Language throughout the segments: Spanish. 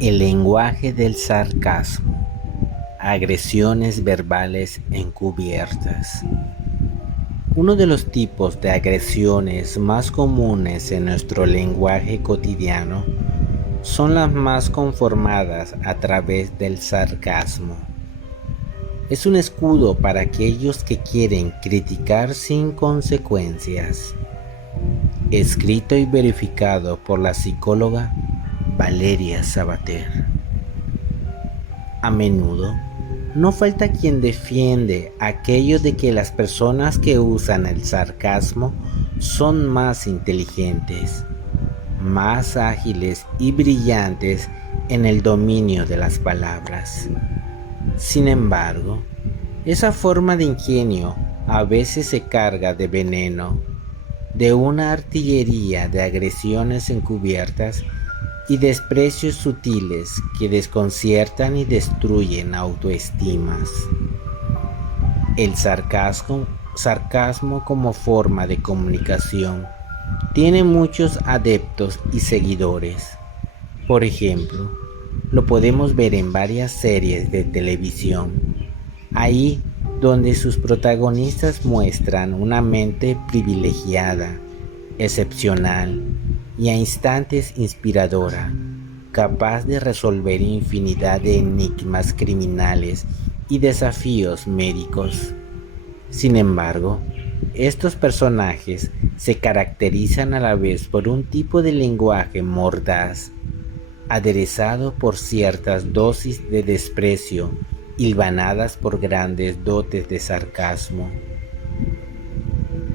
El lenguaje del sarcasmo, agresiones verbales encubiertas. Uno de los tipos de agresiones más comunes en nuestro lenguaje cotidiano son las más conformadas a través del sarcasmo. Es un escudo para aquellos que quieren criticar sin consecuencias. Escrito y verificado por la psicóloga Valeria Sabater. A menudo, no falta quien defiende aquello de que las personas que usan el sarcasmo son más inteligentes, más ágiles y brillantes en el dominio de las palabras. Sin embargo, esa forma de ingenio a veces se carga de veneno, de una artillería de agresiones encubiertas y desprecios sutiles que desconciertan y destruyen autoestimas. El sarcasmo como forma de comunicación tiene muchos adeptos y seguidores. Por ejemplo, lo podemos ver en varias series de televisión, ahí donde sus protagonistas muestran una mente privilegiada, excepcional y a instantes inspiradora, capaz de resolver infinidad de enigmas criminales y desafíos médicos. Sin embargo, estos personajes se caracterizan a la vez por un tipo de lenguaje mordaz, aderezado por ciertas dosis de desprecio, hilvanadas por grandes dotes de sarcasmo.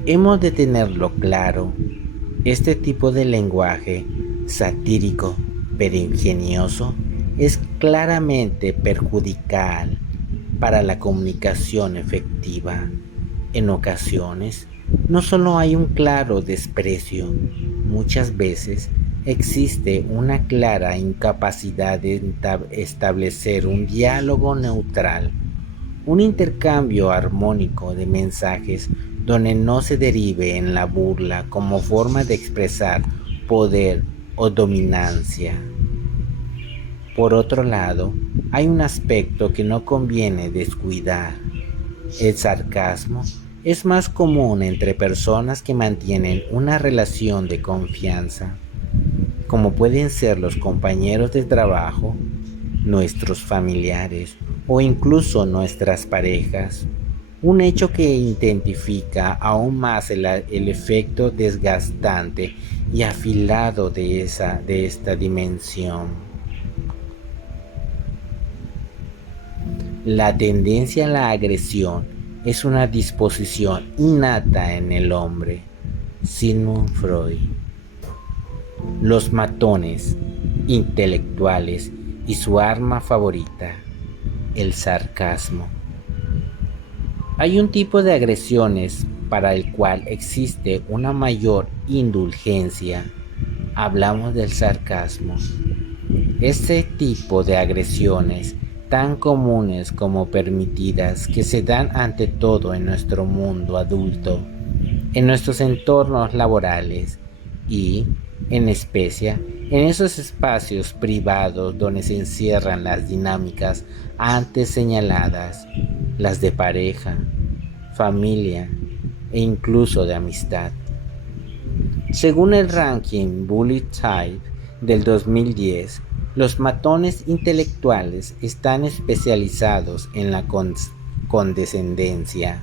Hemos de tenerlo claro, este tipo de lenguaje satírico pero ingenioso es claramente perjudicial para la comunicación efectiva. En ocasiones, no solo hay un claro desprecio, muchas veces existe una clara incapacidad de establecer un diálogo neutral, un intercambio armónico de mensajes donde no se derive en la burla como forma de expresar poder o dominancia. Por otro lado, hay un aspecto que no conviene descuidar. El sarcasmo es más común entre personas que mantienen una relación de confianza, como pueden ser los compañeros de trabajo, nuestros familiares o incluso nuestras parejas. Un hecho que identifica aún más el efecto desgastante y afilado de esta dimensión. La tendencia a la agresión es una disposición innata en el hombre. Sigmund Freud. Los matones intelectuales y su arma favorita, el sarcasmo. Hay un tipo de agresiones para el cual existe una mayor indulgencia. Hablamos del sarcasmo. Este tipo de agresiones, tan comunes como permitidas, que se dan ante todo en nuestro mundo adulto, en nuestros entornos laborales y, en especial, en esos espacios privados donde se encierran las dinámicas antes señaladas, las de pareja, familia e incluso de amistad. Según el ranking Bully Type del 2010, los matones intelectuales están especializados en la condescendencia.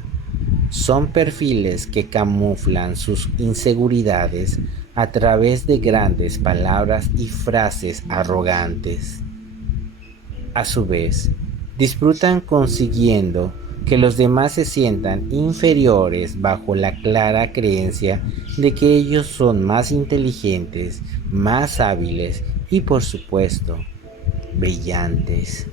Son perfiles que camuflan sus inseguridades a través de grandes palabras y frases arrogantes. A su vez, disfrutan consiguiendo que los demás se sientan inferiores bajo la clara creencia de que ellos son más inteligentes, más hábiles y, por supuesto, brillantes.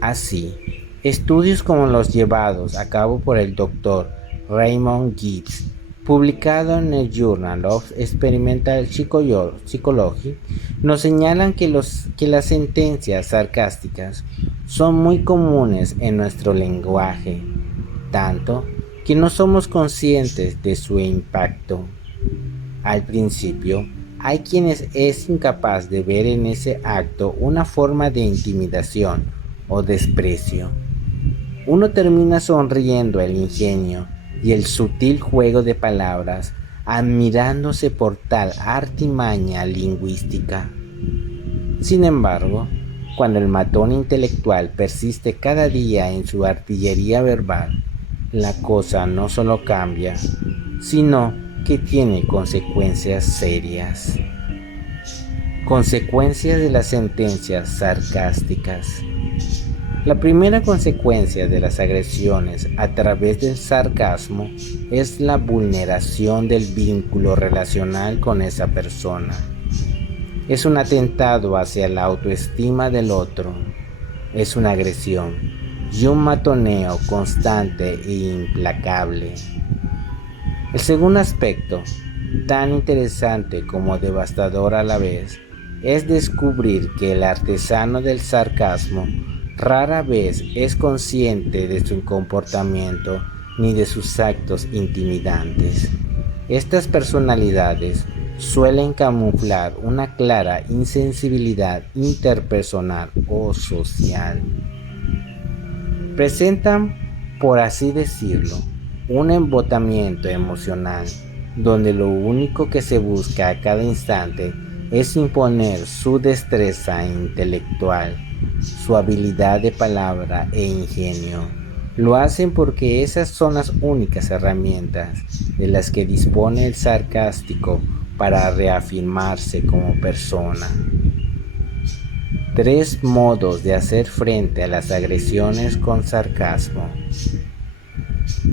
Así, estudios como los llevados a cabo por el Dr. Raymond Gibbs, publicado en el Journal of Experimental Psychology, nos señalan que las sentencias sarcásticas son muy comunes en nuestro lenguaje, tanto que no somos conscientes de su impacto. Al principio, hay quienes es incapaz de ver en ese acto una forma de intimidación o desprecio. Uno termina sonriendo el ingenio y el sutil juego de palabras, admirándose por tal artimaña lingüística. Sin embargo, cuando el matón intelectual persiste cada día en su artillería verbal, la cosa no solo cambia, sino que tiene consecuencias serias. Consecuencias de las sentencias sarcásticas. La primera consecuencia de las agresiones a través del sarcasmo es la vulneración del vínculo relacional con esa persona. Es un atentado hacia la autoestima del otro, es una agresión y un matoneo constante e implacable. El segundo aspecto, tan interesante como devastador a la vez, es descubrir que el artesano del sarcasmo rara vez es consciente de su comportamiento ni de sus actos intimidantes. Estas personalidades suelen camuflar una clara insensibilidad interpersonal o social. Presentan, por así decirlo, un embotamiento emocional, donde lo único que se busca a cada instante es imponer su destreza intelectual, su habilidad de palabra e ingenio. Lo hacen porque esas son las únicas herramientas de las que dispone el sarcástico para reafirmarse como persona. 3 modos de hacer frente a las agresiones con sarcasmo.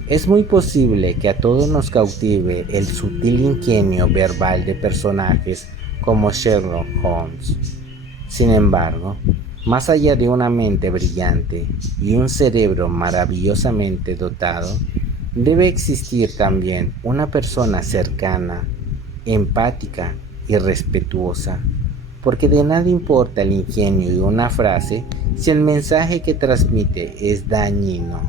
Es muy posible que a todos nos cautive el sutil ingenio verbal de personajes como Sherlock Holmes. Sin embargo, más allá de una mente brillante y un cerebro maravillosamente dotado, debe existir también una persona cercana, empática y respetuosa, porque de nada importa el ingenio de una frase si el mensaje que transmite es dañino.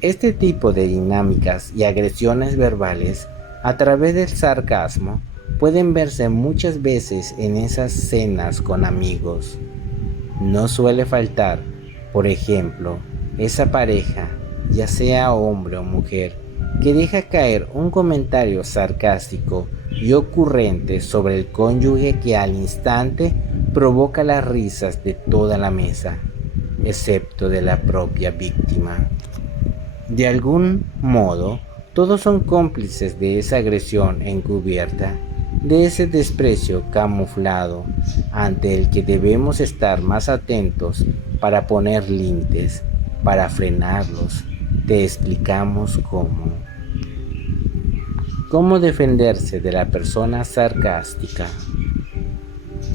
Este tipo de dinámicas y agresiones verbales a través del sarcasmo pueden verse muchas veces en esas cenas con amigos. No suele faltar, por ejemplo, esa pareja, ya sea hombre o mujer, que deja caer un comentario sarcástico y ocurrente sobre el cónyuge que al instante provoca las risas de toda la mesa, excepto de la propia víctima. De algún modo, todos son cómplices de esa agresión encubierta, de ese desprecio camuflado, ante el que debemos estar más atentos para poner límites, para frenarlos. Te explicamos cómo. ¿Cómo defenderse de la persona sarcástica?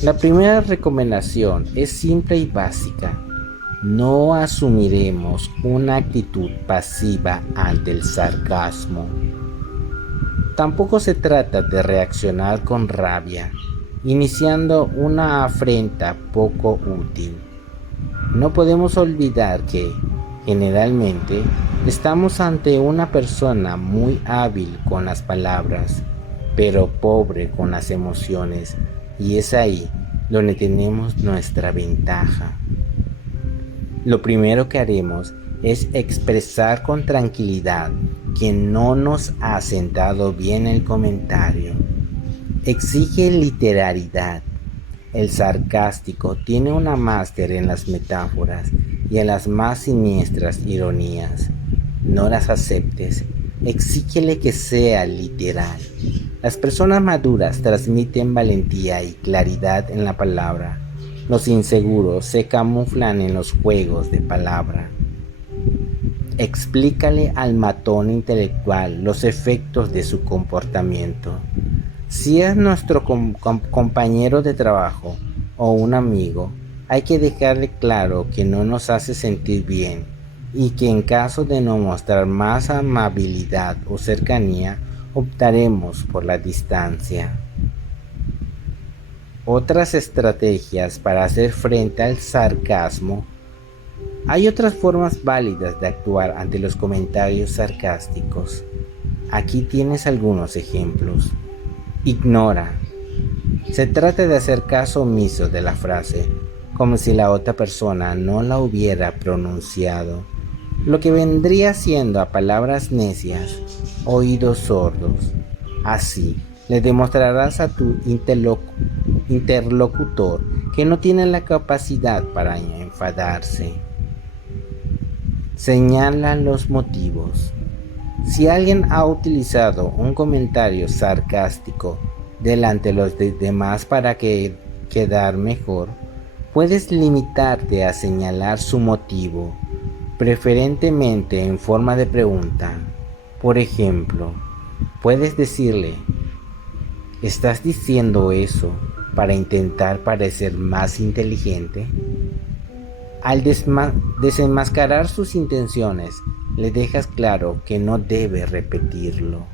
La primera recomendación es simple y básica. No asumiremos una actitud pasiva ante el sarcasmo. Tampoco se trata de reaccionar con rabia, iniciando una afrenta poco útil. No podemos olvidar que, generalmente, estamos ante una persona muy hábil con las palabras, pero pobre con las emociones, y es ahí donde tenemos nuestra ventaja. Lo primero que haremos es expresar con tranquilidad que no nos ha sentado bien el comentario. Exige literalidad. El sarcástico tiene una máster en las metáforas y en las más siniestras ironías. No las aceptes. Exígele que sea literal. Las personas maduras transmiten valentía y claridad en la palabra. Los inseguros se camuflan en los juegos de palabra. Explícale al matón intelectual los efectos de su comportamiento. Si es nuestro compañero de trabajo o un amigo, hay que dejarle claro que no nos hace sentir bien y que en caso de no mostrar más amabilidad o cercanía, optaremos por la distancia. Otras estrategias para hacer frente al sarcasmo. Hay otras formas válidas de actuar ante los comentarios sarcásticos. Aquí tienes algunos ejemplos. Ignora. Se trata de hacer caso omiso de la frase, como si la otra persona no la hubiera pronunciado, lo que vendría siendo a palabras necias, oídos sordos. Así, le demostrarás a tu interlocutor que no tiene la capacidad para enfadarse. Señala los motivos. Si alguien ha utilizado un comentario sarcástico delante de los demás para quedar mejor, puedes limitarte a señalar su motivo, preferentemente en forma de pregunta. Por ejemplo, puedes decirle: ¿estás diciendo eso para intentar parecer más inteligente? Al desenmascarar sus intenciones, le dejas claro que no debe repetirlo.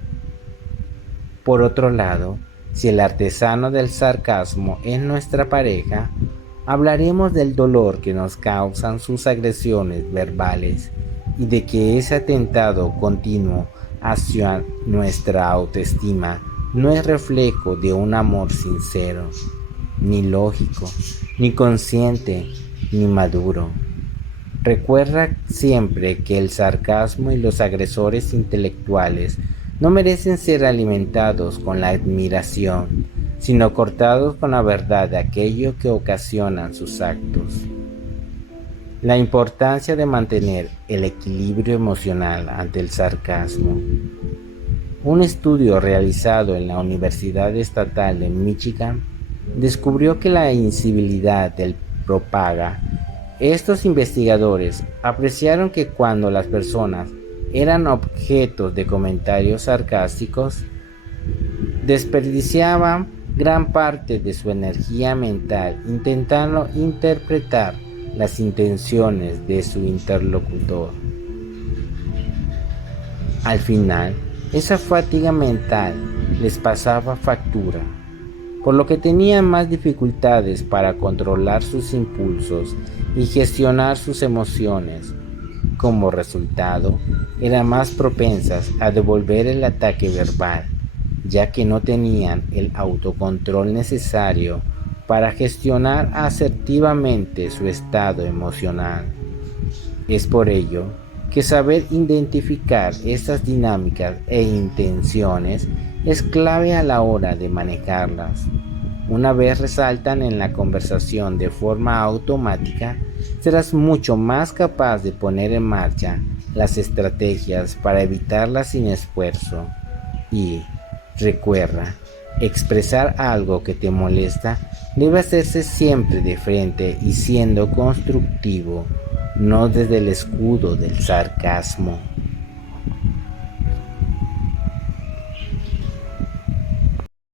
Por otro lado, si el artesano del sarcasmo es nuestra pareja, hablaremos del dolor que nos causan sus agresiones verbales y de que ese atentado continuo hacia nuestra autoestima no es reflejo de un amor sincero, ni lógico, ni consciente, ni maduro. Recuerda siempre que el sarcasmo y los agresores intelectuales no merecen ser alimentados con la admiración, sino cortados con la verdad de aquello que ocasionan sus actos. La importancia de mantener el equilibrio emocional ante el sarcasmo. Un estudio realizado en la Universidad Estatal de Michigan descubrió que la incivilidad del propaga. Estos investigadores apreciaron que cuando las personas eran objetos de comentarios sarcásticos, desperdiciaban gran parte de su energía mental intentando interpretar las intenciones de su interlocutor. Al final, esa fatiga mental les pasaba factura, por lo que tenían más dificultades para controlar sus impulsos y gestionar sus emociones. Como resultado, eran más propensas a devolver el ataque verbal, ya que no tenían el autocontrol necesario para gestionar asertivamente su estado emocional. Es por ello que saber identificar estas dinámicas e intenciones es clave a la hora de manejarlas. Una vez resaltan en la conversación de forma automática, serás mucho más capaz de poner en marcha las estrategias para evitarlas sin esfuerzo. Y recuerda, expresar algo que te molesta debe hacerse siempre de frente y siendo constructivo, no desde el escudo del sarcasmo.